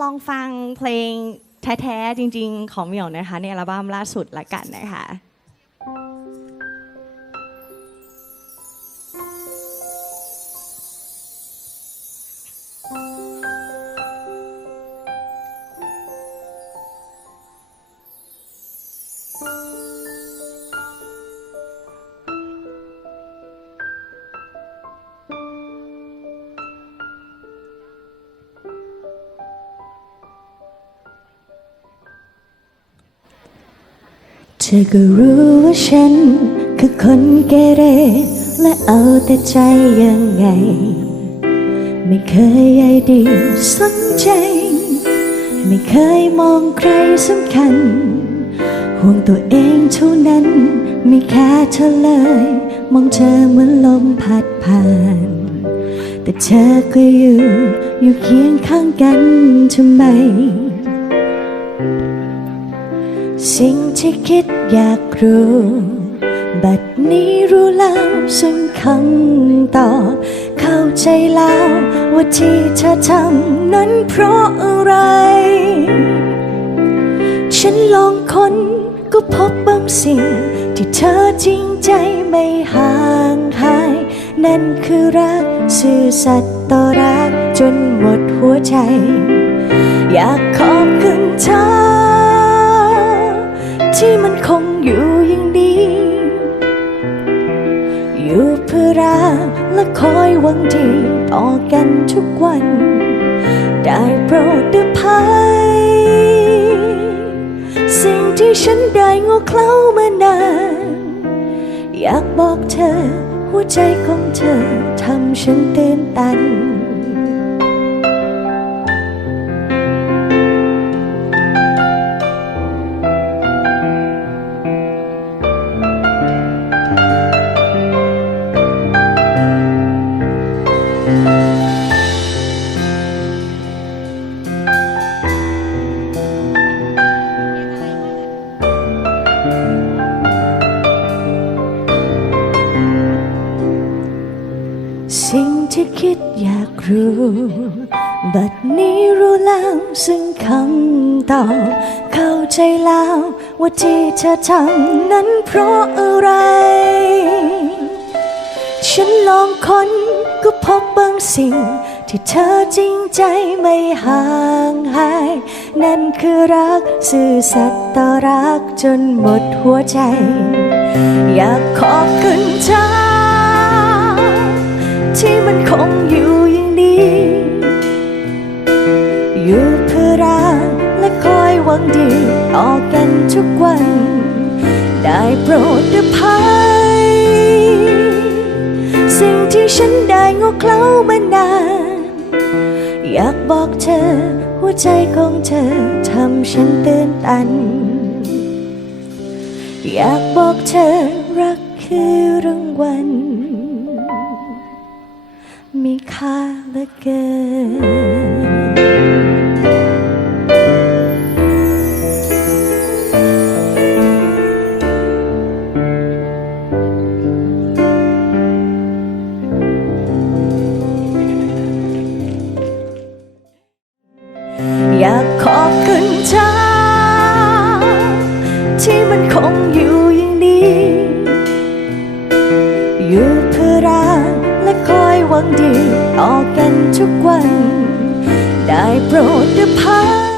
ลองฟังเพลงแท้ๆจริง ๆ ของเหมียวนะคะ ในอัลบั้มล่าสุดละกันนะคะ เธอก็รู้ว่าฉัน คือคนเกเร และเอาแต่ใจยังไง ไม่เคยใยดีสนใจ ไม่เคยมองใครสำคัญ ห่วงตัวเองเท่านั้น ไม่แค่เธอเลย มองเธอเหมือนลมพัดผ่าน แต่เธอก็อยู่ อยู่เคียงข้างกันทำไม สิ่งที่คิดอยากรู้ บัดนี้รู้แล้วซึ่งคำตอบ เข้าใจแล้วว่าที่เธอทำนั้นเพราะอะไร ฉันลองค้นก็พบบางสิ่ง ที่เธอจริงใจไม่ห่างหาย นั่นคือรักซื่อสัตย์ต่อรักจนหมดหัวใจ อยากขอบคุณเธอ ที่มันคงอยู่อย่างนี้อยู่เพื่อรักและคอยหวังดีต่อกันทุกวัน ได้โปรดอภัย สิ่งที่ฉันได้ง่เขลามานาน อยากบอกเธอ หัวใจของเธอทำฉันตื่นตัน สิ่งที่คิดอยากรู้ บัดนี้รู้แล้วซึ่งคำตอบเข้าใจแล้วว่าที่เธอทำนั้นเพราะอะไร ฉันลองค้นก็พบบางสิ่ง ที่เธอจริงใจไม่ห่างหาย นั่นคือรักซื่อสัตย์ต่อรักจนหมดหัวใจ อยากขอบคุณเธอ ที่มันคงอยู่อย่างนี้ อยู่เพื่อรักและคอยหวังดีต่อกันทุกวัน ได้โปรดอภัย สิ่งที่ฉันได้โง่เขลามานาน อยากบอกเธอ หัวใจของเธอทำฉันตื่นตัน อยากบอกเธอรักคือรางวัลมีค่าเหลือเกิน ขอบคุณเธอที่มันคงอยู่อย่างนี้ อยู่เพื่อรักและคอยหวังดีต่อกันทุกวัน ได้โปรดอภัย